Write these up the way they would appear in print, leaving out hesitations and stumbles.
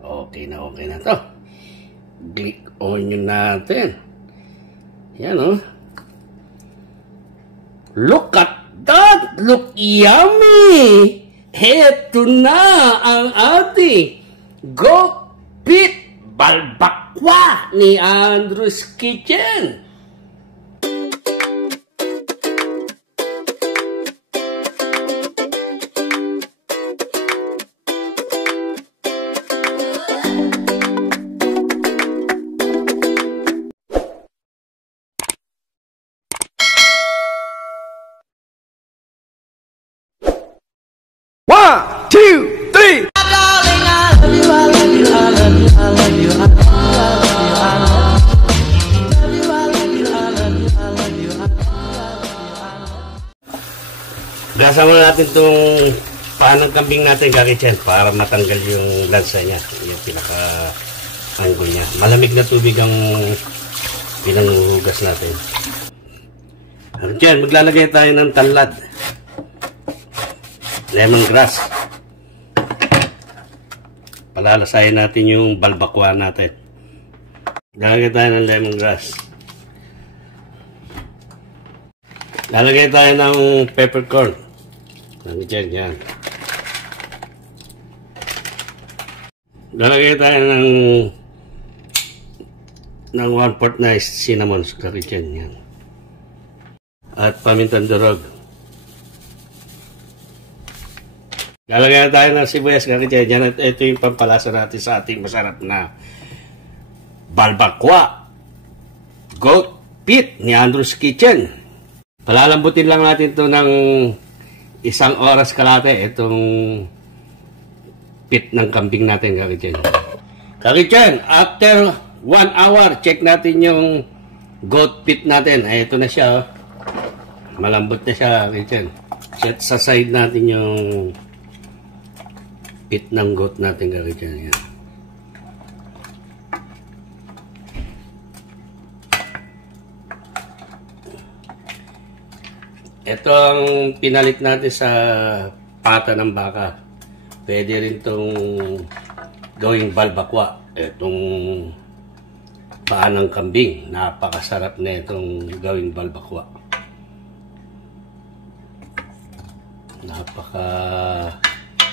Okay na to. Click onion natin. Yan o. Look at that! Look yummy! Heto na ang ating goat pit balbakwa ni Andrew's Kitchen. One, two, three. Darling, I love you, I love you, I love you, I love you, I love you, I love you, I love you, I love you, I love you, I love you. Gasa muna natin itong panang kambing natin, kakityan, para matanggal yung lansa niya, yung pinaka-anggol niya. Malamig na tubig ang pinanghugas natin. Kakityan, maglalagay tayo ng tanlad. Lemongrass. Palalasahin natin yung balbakwa natin. Lalagay tayo ng lemongrass. Lalagay tayo ng peppercorn. Nandiyan yan. Lalagay tayo ng 1/4 na cinnamon. Kakityan yan. At pamintang durog. Lalagyan tayo ng sibuyas, kakityan. Ito yung pampalasa natin sa ating masarap na balbakwa goat pit ni Andrew's Kitchen. Palalambutin lang natin ito ng 1 oras kalate, itong pit ng kambing natin, kakityan. Kakityan, after 1 hour, check natin yung goat pit natin. Ay, ito na siya. Oh. Malambot na siya, kakityan. Set sa side natin yung pit ng goat natin, kakityan. Yan. Ito ang pinalit natin sa pata ng baka. Pwede rin itong gawing balbakwa. Itong paa ng kambing. Napakasarap na itong gawing balbakwa.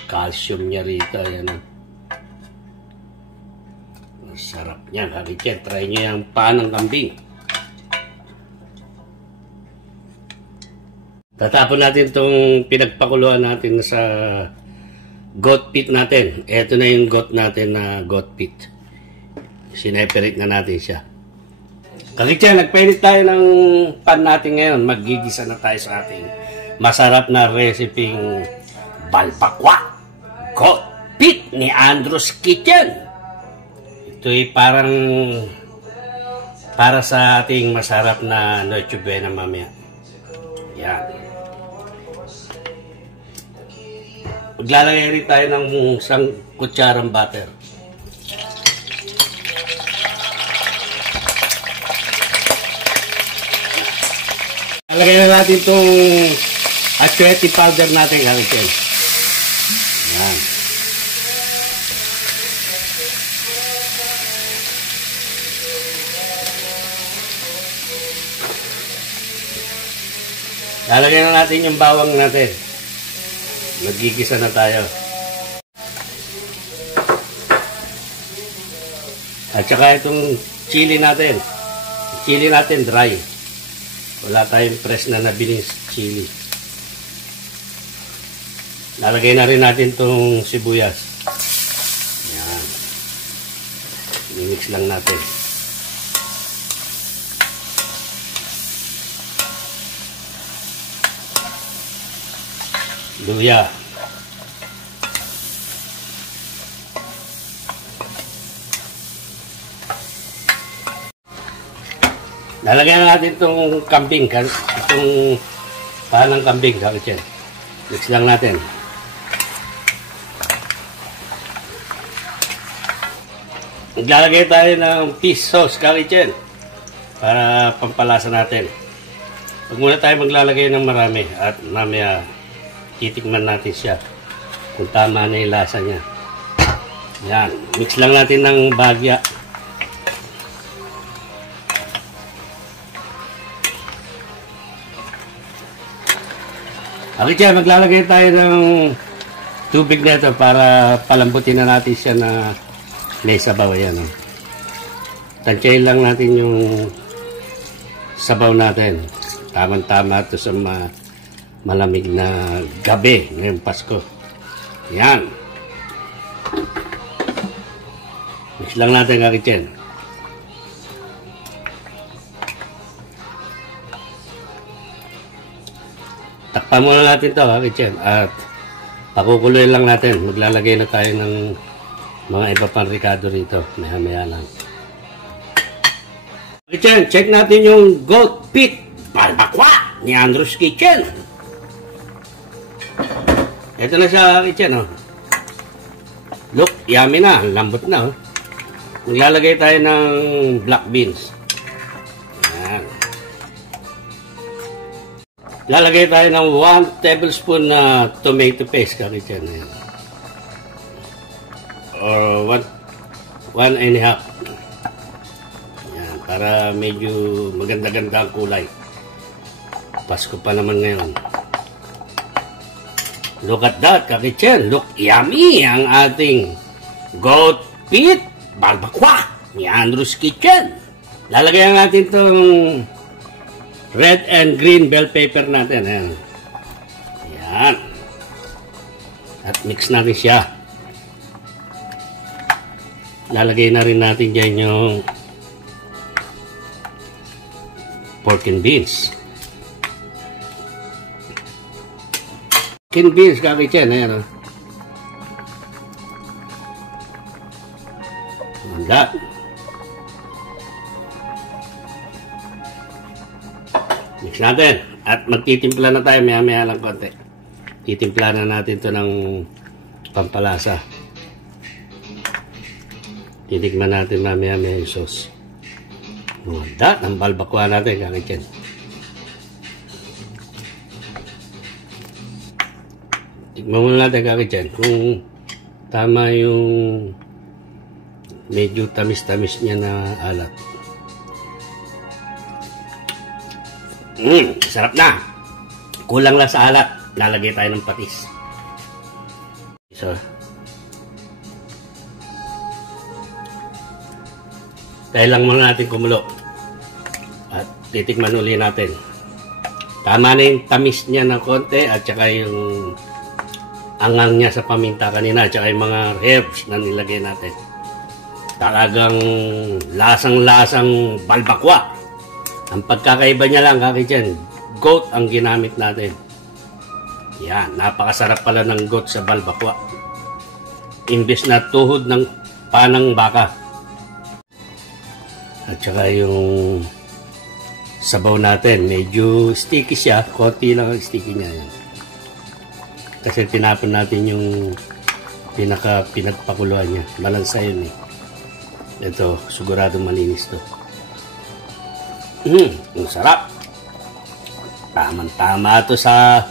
Calcium niya rito. Ayan. Sarap niya, kakityan. Try niyo yung paa ng kambing. Tatapon natin itong pinagpakuluan natin sa goat pit natin. Ito na yung goat natin na goat pit. Sineperate na natin siya. Kakityan, nagpainit tayo ng pan natin ngayon. Magigisa na tayo sa ating masarap na reseping balbakwa goat pit ni Andrew's Kitchen. Ito'y parang para sa ating masarap na Noche Buena mamaya. Yan. Maglalagay rin tayo ng 1 kutsarang butter. Lalagay na natin itong achuete powder natin, kakityan. Yan. Lalagay na natin yung bawang natin. Nagigisa na tayo. At saka itong chili natin. Chili natin dry. Wala tayong fresh na nabiling chili. Lalagay na rin natin itong sibuyas. Yan. I-mix lang natin. Luya. Lalagyan natin itong kambing, itong panang kambing, kakityan. Mix lang natin. Maglalagay tayo ng fish sauce, kakityan, para pampalasa natin. Huwag muna tayo maglalagay ng marami at mamaya titikman natin siya kung tama na yung lasa niya. Yan. Mix lang natin ng bagya. Okay, dyan, maglalagay tayo ng tubig nito para palambutin na natin siya na may sabaw. Yan. Tansyahin lang natin yung sabaw natin. Tama-tama ito sa malamig na gabi ngayong Pasko. Yan. Mix lang natin kakitchen. Takpan muna natin ito kakitchen. At pakukuloy lang natin. Maglalagay na tayo ng mga iba pang ricado rito. Maya-maya lang. Kakitchen, check natin yung goat pit barbacoa ni Andrew's Kitchen. Ito na siya kitchen, oh. Look, yummy na. Lambot na, oh. Maglalagay tayo ng black beans. Ayan. Lalagay tayo ng 1 tablespoon na tomato paste, kakitchen. Ayan. Or 1 and a half. Ayan, para medyo maganda-ganda ang kulay. Pasko pa naman ngayon. Look at that, kakitchen. Look, yummy ang ating goat pit barbacoa ni Andrew's Kitchen. Lalagyan natin itong red and green bell pepper natin. Ayan. Ayan. At mix natin siya. Lalagay na rin natin dyan yung pork and beans. Beans, kakitchen. Ayan, oh. That. Mix natin. At magtitimpla na tayo. Maya-maya lang konti. Titimpla na natin to ng pampalasa. Titikman natin maya-maya yung sauce. That. Ang barbacoa natin, kakitchen. Tikman muna natin, kakitchen, kung tama yung medyo tamis-tamis niya na alat. Sarap na. Kulang lang sa alat. Lalagay tayo ng patis. So, tayo lang muna natin kumulo. At titikman uli natin. Tama na yung tamis niya ng konti at saka yung angang niya sa paminta kanina at saka yung mga herbs na nilagay natin. Talagang lasang-lasang barbacoa. Ang pagkakaiba niya lang, kakitchen, goat ang ginamit natin. Yan, napakasarap pala ng goat sa barbacoa. Imbes na tuhod ng panang baka. At saka yung sabaw natin, medyo sticky siya. Konti lang ang sticky niya. Yan. Kasi tinapon natin yung pinagpakuluan niya. Malansa yun eh. Ito, sigurado malinis to. Ang sarap. Tamang-tama to sa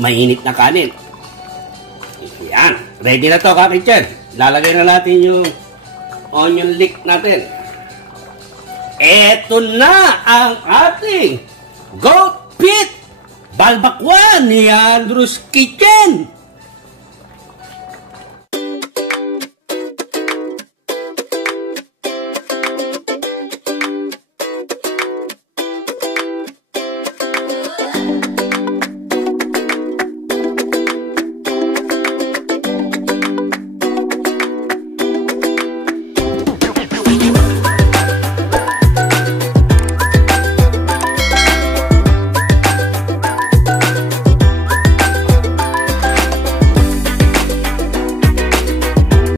mainit na kanin. Yan. Ready na to, kakitchen. Lalagay na natin yung onion leek natin. Eto na ang ating goat pit barbacoa ni Andrew's Kitchen.